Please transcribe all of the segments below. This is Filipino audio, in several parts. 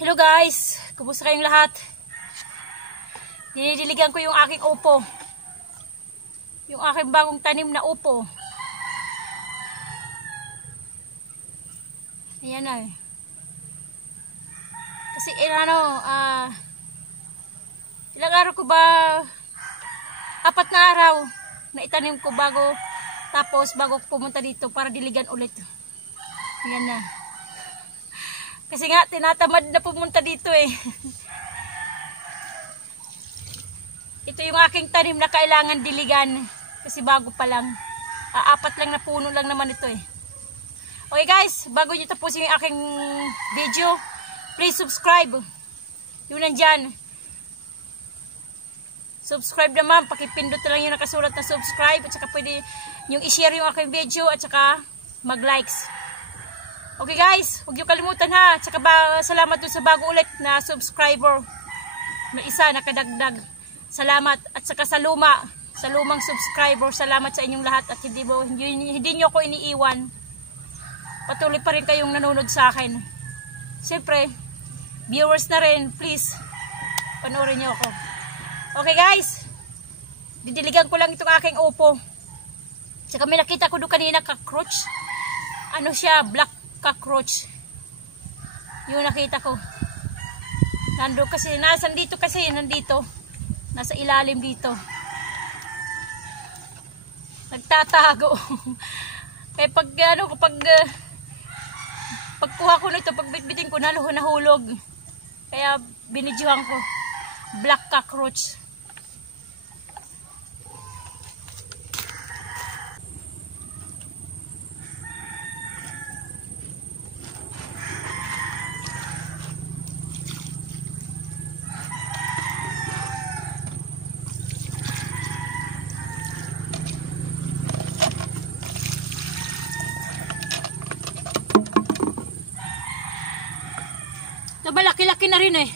Hello guys, kumusta kayong lahat? Dinidiligan ko yung aking upo. Yung aking bagong tanim na upo. Ayan na eh. Kasi ilang araw ko ba, 4 na araw na itanim ko bago pumunta dito para diligan ulit. Ayan na. Kasi nga, tinatamad na pumunta dito eh. Ito yung aking tanim na kailangan diligan. Kasi bago pa lang. 4 lang na puno lang naman ito eh. Okay guys, bago nyo tapusin yung aking video, please subscribe. Yung nandyan. Subscribe naman, pakipindot lang yung nakasulat na subscribe. At saka pwede yung i-share yung aking video at saka mag-likes. Okay guys, huwag niyo kalimutan ha. Tsaka salamat dun sa bago ulit na subscriber. Na isa, nakadagdag. Salamat. At saka sa lumang subscriber, salamat sa inyong lahat. At hindi niyo ako iniiwan. Patuloy pa rin kayong nanonood sa akin. Siyempre, viewers na rin, please, panoorin niyo ako. Okay guys, didiligan ko lang itong aking upo. Tsaka may nakita ko doon kanina cockroach. Ano siya, black cockroach. Yung nakita ko. Nandito kasi, nasa ilalim dito. Nagtatago. Kaya pagkuha ko nito, pagbitbitin ko, nahulog. Kaya binidyohan ko. Black cockroach. Malaki-laki na rin eh.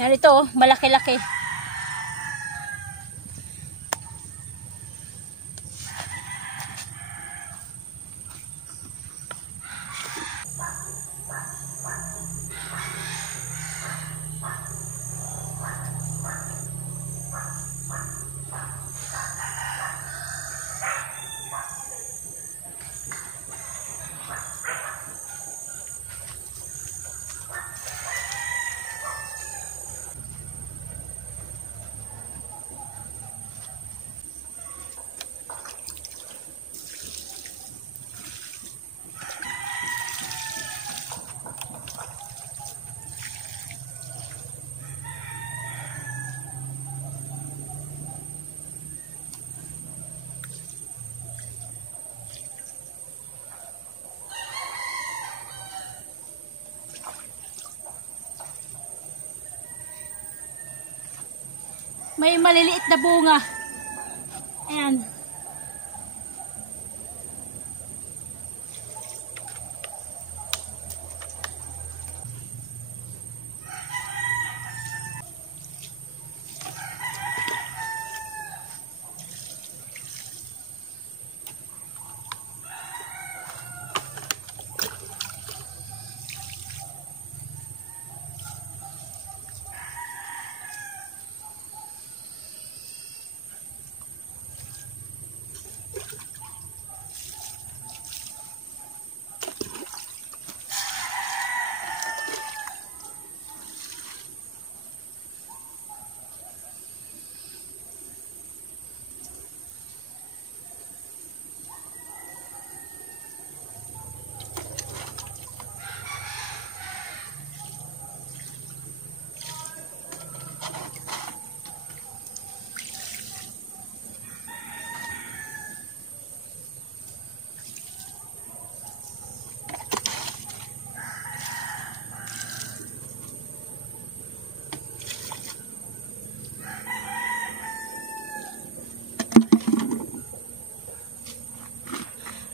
Yan ito, malaki-laki. May maliliit na bunga. Ayan.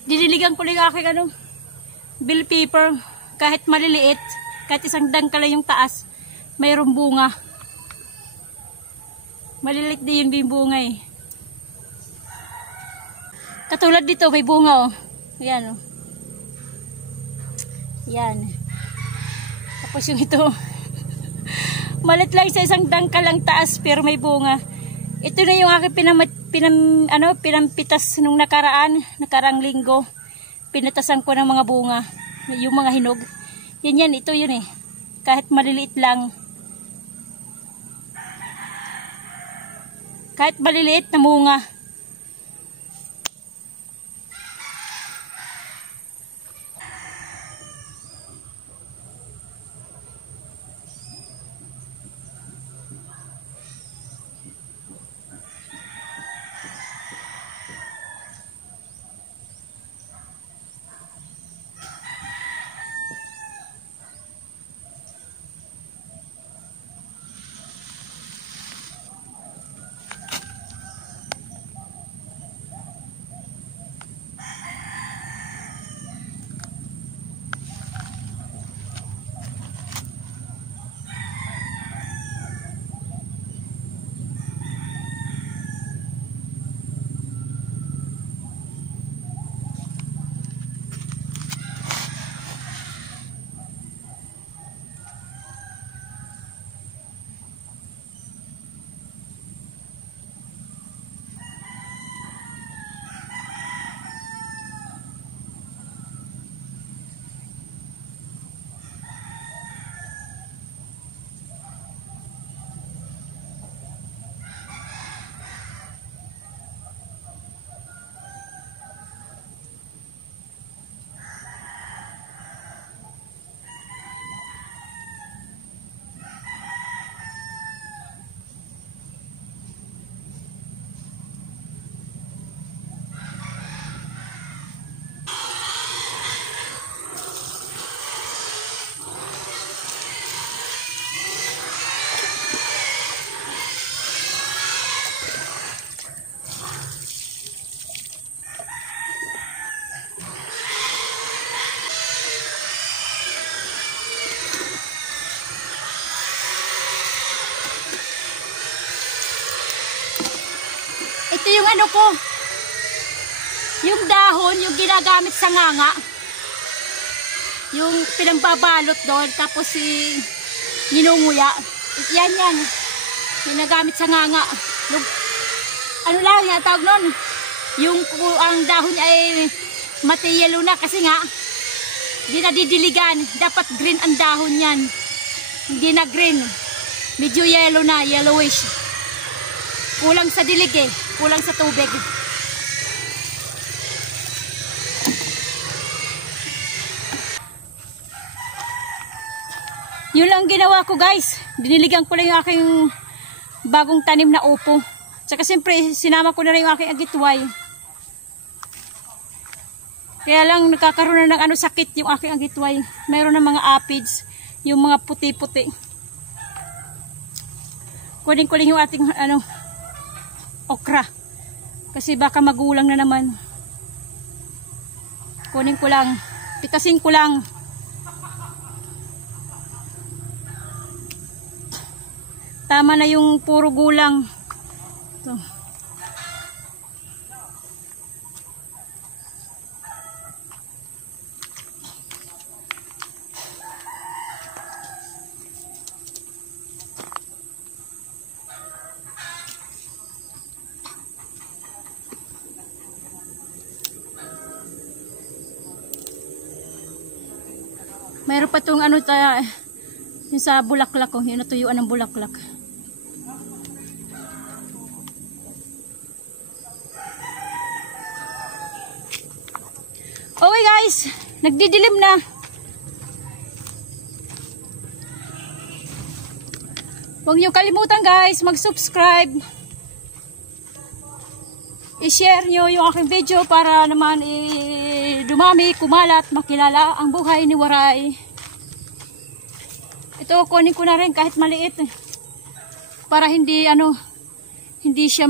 Diniligan ko lang aking bill paper. Kahit maliliit, kahit isang dangkal yung taas, mayroong bunga. Maliliit din yung bunga eh. Katulad dito, may bunga oh. Ayan oh. Yan. Tapos yung ito, malit lang sa isang dangkal lang taas pero may bunga. Ito na yung aking pinampitas nung nakarang linggo. Pinatasan ko ng mga bunga, yung mga hinog. Yan, ito yun eh. Kahit maliliit lang. Kahit maliliit na bunga. Ito yung ano ko, yung dahon, yung ginagamit sa nganga, yung pinambabalot doon, tapos ginunguya. Yan, ginagamit sa nganga. Ano lang yung tawag nun, yung ang dahon ay mati yellow na kasi nga, hindi na didiligan. Dapat green ang dahon yan, hindi na green, medyo yellow na, yellowish. Kulang sa dilig eh. Kulang sa tubig. Yun lang ginawa ko guys. Diniligan ko lang yung aking bagong tanim na upo. Tsaka siyempre sinama ko na rin yung aking agitway. Kaya lang nagkakaroon na ng sakit yung aking agitway. Mayroon ng mga aphids. Yung mga puti-puti. Kunin ko lang yung ating okra. Kasi baka magulang na naman. Kunin ko lang. Pitasin ko lang. Tama na yung puro gulang. Ito. Mayroon pa itong yung sa bulaklak ko, yung natuyuan ng bulaklak. Okay guys, nagdidilim na. Huwag niyo kalimutan guys, mag-subscribe. I-share nyo yung aking video para naman dumami, kumalat, makilala ang buhay ni Waray. Ito, kunin ko na rin kahit maliit. Para hindi, hindi siya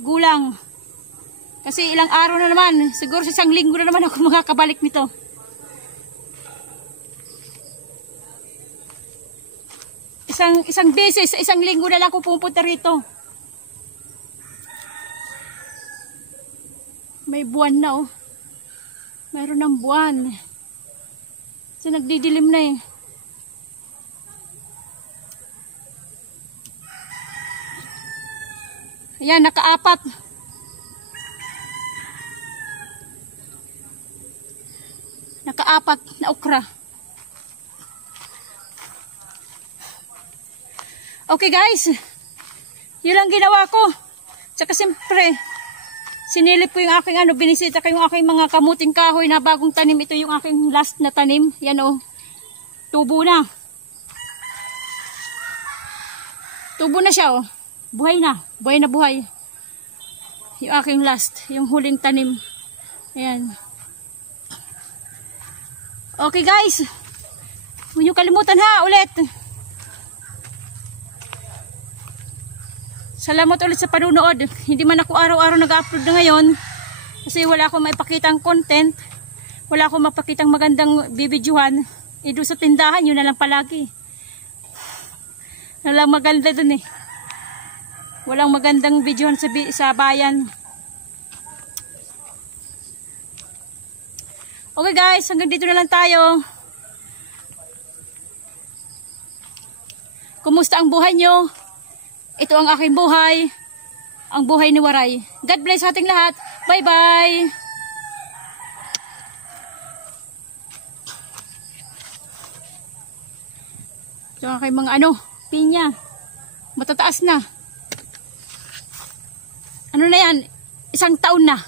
gulang. Kasi ilang araw na naman, siguro sa isang linggo na naman ako makakabalik nito. Isang beses, isang linggo na lang ako pupunta rito. May buwan na oh. Mayroon ng buwan. Kasi nagdidilim na eh. Ayan, nakaapat. Nakaapat na okra. Okay guys, yun lang ginawa ko. Tsaka siyempre, sinilip ko yung aking binisita ko yung aking mga kamuting kahoy na bagong tanim. Ito yung aking last na tanim. Yan o, tubo na. Tubo na siya o. Buhay na. Buhay na buhay. Yung aking last, yung huling tanim. Ayan. Okay guys, huwag niyo kalimutan ha, ulit. Salamat ulit sa panunood. Hindi man ako araw-araw nag-upload na ngayon kasi wala akong maipakitang content, wala akong mapakitang magandang bibidyohan. Doon sa tindahan, yun na lang palagi. Walang maganda dun eh. Walang magandang videohan sa bayan. Okay guys, hanggang dito na lang tayo. Kumusta ang buhay nyo? Ito ang aking buhay. Ang buhay ni Waray. God bless ating lahat. Bye bye. Ito ang aking mga pinya. Matataas na. Ano na yan? 1 taon na.